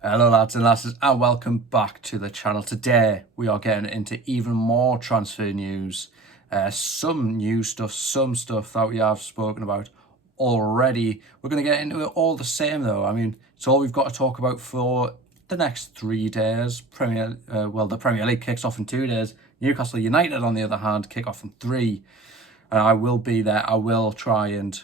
Hello lads and lasses and welcome back to the channel. Today we are getting into even more transfer news, some new stuff, some stuff that we have spoken about already. We're going to get into it all the same though. I mean, it's all we've got to talk about for the next 3 days. The Premier League kicks off in 2 days. Newcastle United on the other hand kick off in 3. And I will be there. I will try and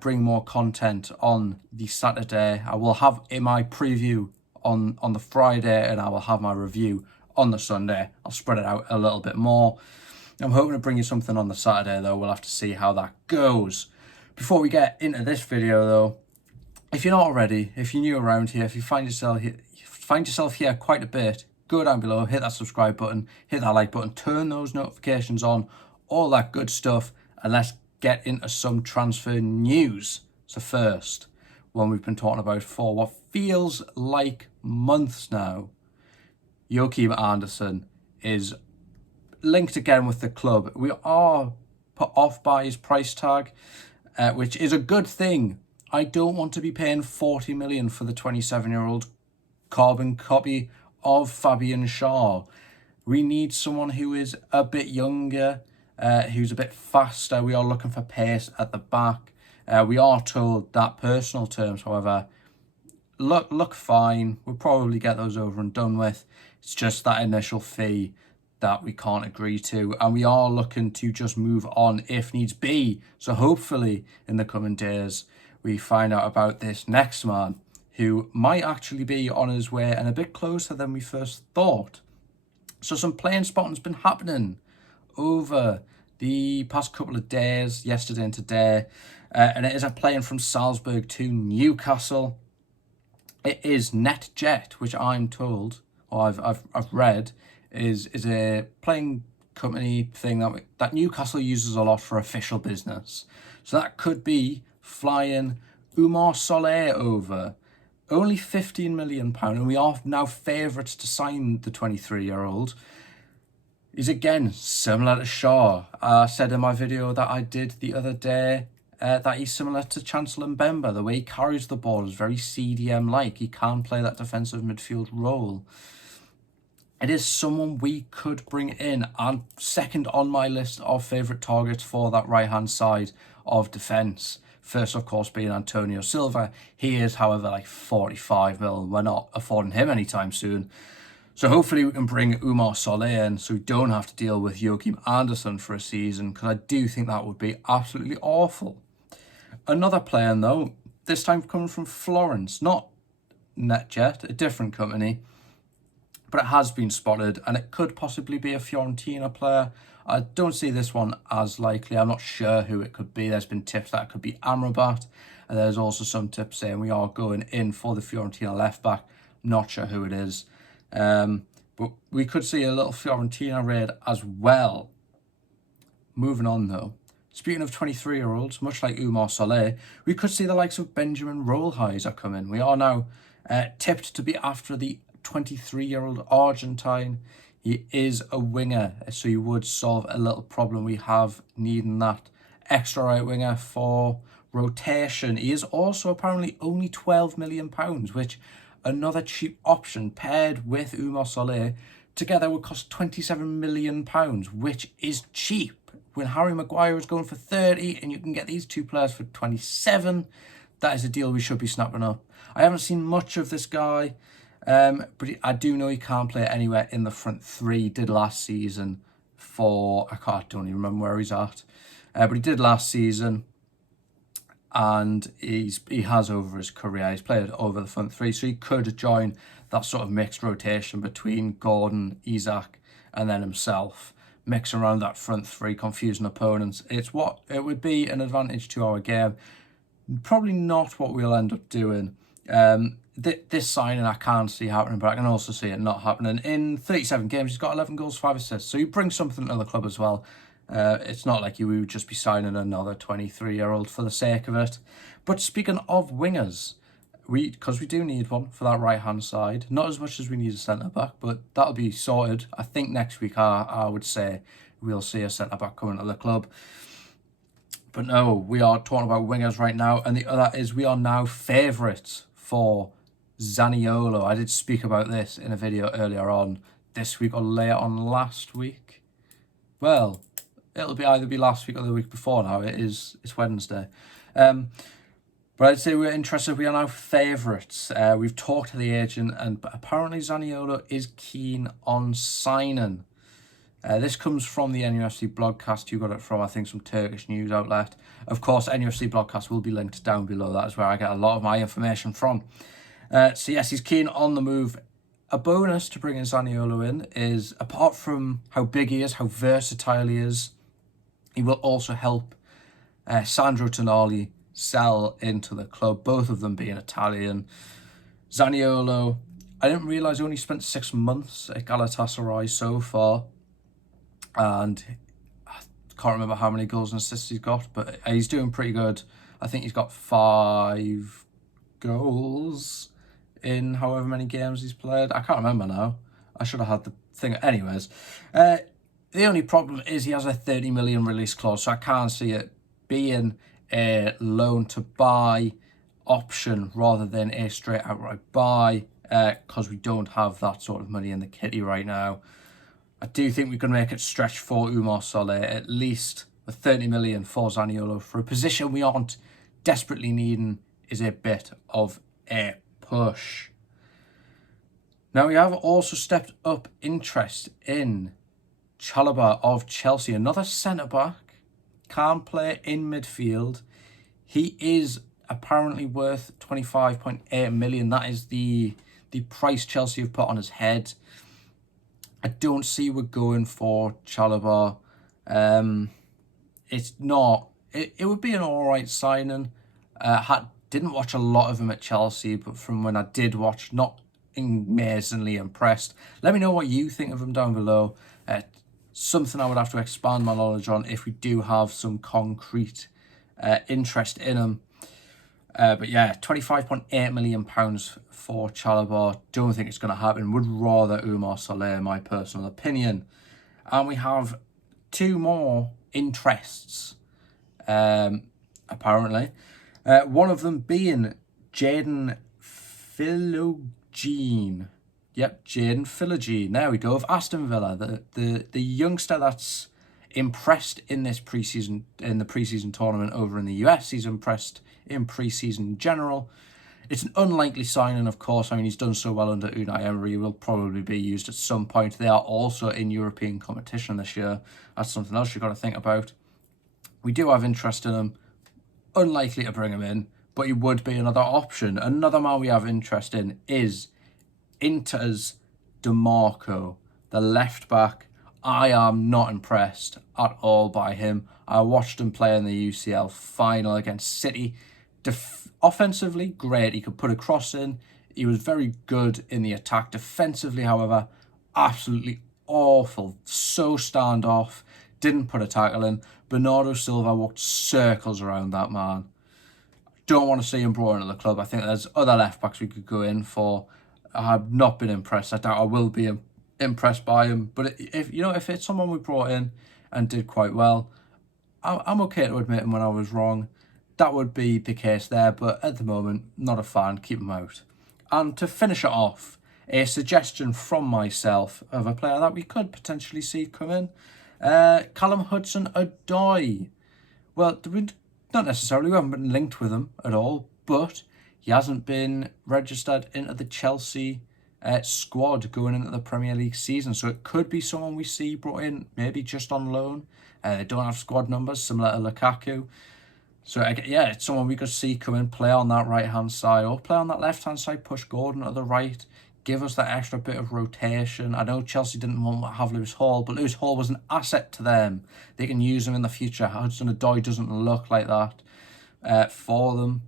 bring more content on the Saturday. I will have in my preview on the Friday, and I will have my review on the Sunday. I'll spread it out a little bit more. I'm hoping to bring you something on the Saturday though. We'll have to see how that goes. Before we get into this video though, if you're not already, if you're new around here, if you find yourself here quite a bit, go down below, hit that subscribe button, hit that like button, turn those notifications on, all that good stuff, and let's get into some transfer news. So first, one we've been talking about for what feels like months now, Joachim Andersen is linked again with the club. We are put off by his price tag, which is a good thing. I don't want to be paying 40 million for the 27-year-old carbon copy of Fabian Schär. We need someone who is a bit younger, who's a bit faster. We are looking for pace at the back. We are told that personal terms, however, look fine. We'll probably get those over and done with. It's just that initial fee that we can't agree to, and we are looking to just move on if needs be. So hopefully in the coming days we find out about this next man who might actually be on his way and a bit closer than we first thought. So some playing spotting's been happening over the past couple of days, yesterday and today, and it is a plane from Salzburg to Newcastle. It is NetJet, which I'm told, or I've read, is a playing company thing that Newcastle uses a lot for official business. So that could be flying Oumar Soler over. Only £15 million, and we are now favourites to sign the 23-year-old. He's again similar to Schär. I said in my video that I did the other day that he's similar to Chancellor Mbemba. The way he carries the ball is very CDM-like. He can play that defensive midfield role. It is someone we could bring in, and second on my list of favourite targets for that right-hand side of defence. First, of course, being Antonio Silva. He is, however, like 45 mil. We're not affording him anytime soon. So hopefully we can bring Oumar Soler in so we don't have to deal with Joachim Andersen for a season, because I do think that would be absolutely awful. Another player, though, this time coming from Florence, not NetJet, a different company, but it has been spotted, and it could possibly be a Fiorentina player. I don't see this one as likely. I'm not sure who it could be. There's been tips that it could be Amrabat, and there's also some tips saying we are going in for the Fiorentina left back. Not sure who it is. But we could see a little Fiorentina raid as well. Moving on though, speaking of 23-year-olds, much like Oumar Soler, we could see the likes of Benjamin Rolheiser come in. We are now tipped to be after the 23-year-old Argentine. He is a winger, so he would solve a little problem we have needing that extra right winger for rotation. He is also apparently only £12 million, which another cheap option paired with Oumar Soler together would cost £27 million, which is cheap. When Harry Maguire is going for 30 and you can get these two players for 27, that is a deal we should be snapping up. I haven't seen much of this guy, but I do know he can't play anywhere in the front three. He did last season for, I don't even remember where he's at, but he did last season, and he has over his career, he's played over the front three, so he could join that sort of mixed rotation between Gordon, Isak, and then himself, mix around that front three, confusing opponents. It would be an advantage to our game. Probably not what we'll end up doing. This signing I can't see happening, but I can also see it not happening. In 37 games, he's got 11 goals, 5 assists, so he brings something to the club as well. It's not like we would just be signing another 23-year-old for the sake of it. But speaking of wingers, because we do need one for that right-hand side, not as much as we need a centre-back, but that'll be sorted. I think next week I would say we'll see a centre-back coming to the club. But no, we are talking about wingers right now, and the other is we are now favourites for Zaniolo. I did speak about this in a video earlier on this week or later on last week. Well, it'll either be last week or the week before now. It's Wednesday. But I'd say we're interested. We are now favourites. We've talked to the agent, and apparently Zaniolo is keen on signing. This comes from the NUFC Blogcast. You got it from, I think, some Turkish news outlet. Of course, NUFC Blogcast will be linked down below. That is where I get a lot of my information from. So yes, he's keen on the move. A bonus to bringing Zaniolo in is, apart from how big he is, how versatile he is, he will also help Sandro Tonali sell into the club, both of them being Italian. Zaniolo, I didn't realise he only spent 6 months at Galatasaray so far, and I can't remember how many goals and assists he's got, but he's doing pretty good. I think he's got 5 goals in however many games he's played. I can't remember now. I should have had the thing. Anyways, the only problem is he has a 30 million release clause, so I can't see it being a loan to buy option rather than a straight outright buy, because we don't have that sort of money in the kitty right now. I do think we can make it stretch for Oumar Solet, at least the 30 million for Zaniolo for a position we aren't desperately needing is a bit of a push. Now we have also stepped up interest in Chalobah of Chelsea, another centre-back. Can play in midfield. He is apparently worth 25.8 million. That is the price Chelsea have put on his head. I don't see we're going for Chalobah. It's not. It would be an alright signing. Didn't watch a lot of him at Chelsea, but from when I did watch, not amazingly impressed. Let me know what you think of him down below. Something I would have to expand my knowledge on if we do have some concrete interest in him. But yeah, £25.8 million for Chalobah. Don't think it's going to happen. Would rather Oumar Solet, in my personal opinion. And we have 2 more interests, apparently. One of them being Jadon Philogene. Yep, Jadon Philogene. There we go. Of Aston Villa, the youngster that's impressed in this preseason, in the preseason tournament over in the US. He's impressed in preseason in general. It's an unlikely signing, of course. I mean, he's done so well under Unai Emery. He will probably be used at some point. They are also in European competition this year. That's something else you've got to think about. We do have interest in him. Unlikely to bring him in, but he would be another option. Another man we have interest in is Inter's DeMarco, the left back. I am not impressed at all by him. I watched him play in the UCL final against City. Offensively, great. He could put a cross in. He was very good in the attack. Defensively, however, absolutely awful. So standoff. Didn't put a tackle in. Bernardo Silva walked circles around that man. Don't want to see him brought into the club. I think there's other left backs we could go in for. I have not been impressed. I doubt I will be impressed by him. But if it's someone we brought in and did quite well, I'm okay to admit him when I was wrong. That would be the case there. But at the moment, not a fan. Keep him out. And to finish it off, a suggestion from myself of a player that we could potentially see come in. Callum Hudson-Odoi. Well, not necessarily. We haven't been linked with him at all. But he hasn't been registered into the Chelsea squad going into the Premier League season. So it could be someone we see brought in, maybe just on loan. They don't have squad numbers, similar to Lukaku. So yeah, it's someone we could see come in, play on that right-hand side, or play on that left-hand side, push Gordon to the right, give us that extra bit of rotation. I know Chelsea didn't want to have Lewis Hall, but Lewis Hall was an asset to them. They can use him in the future. Hudson-Odoi doesn't look like that for them.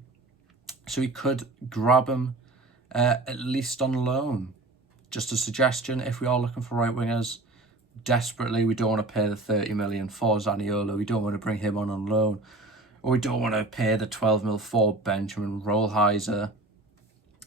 So we could grab him at least on loan. Just a suggestion, if we are looking for right wingers, desperately, we don't want to pay the 30 million for Zaniolo. We don't want to bring him on loan. Or we don't want to pay the 12 mil for Benjamin Rolheiser.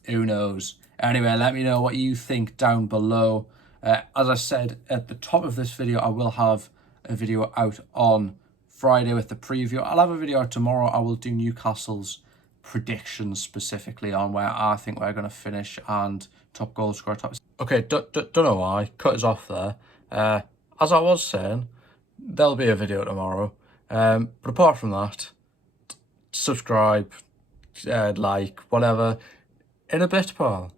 Who knows? Anyway, let me know what you think down below. As I said at the top of this video, I will have a video out on Friday with the preview. I'll have a video out tomorrow. I will do Newcastle's predictions specifically on where I think we're going to finish and top goal scorer. Okay, don't know why. Cut us off there. As I was saying, there'll be a video tomorrow. But apart from that, subscribe, like, whatever. In a bit, pal.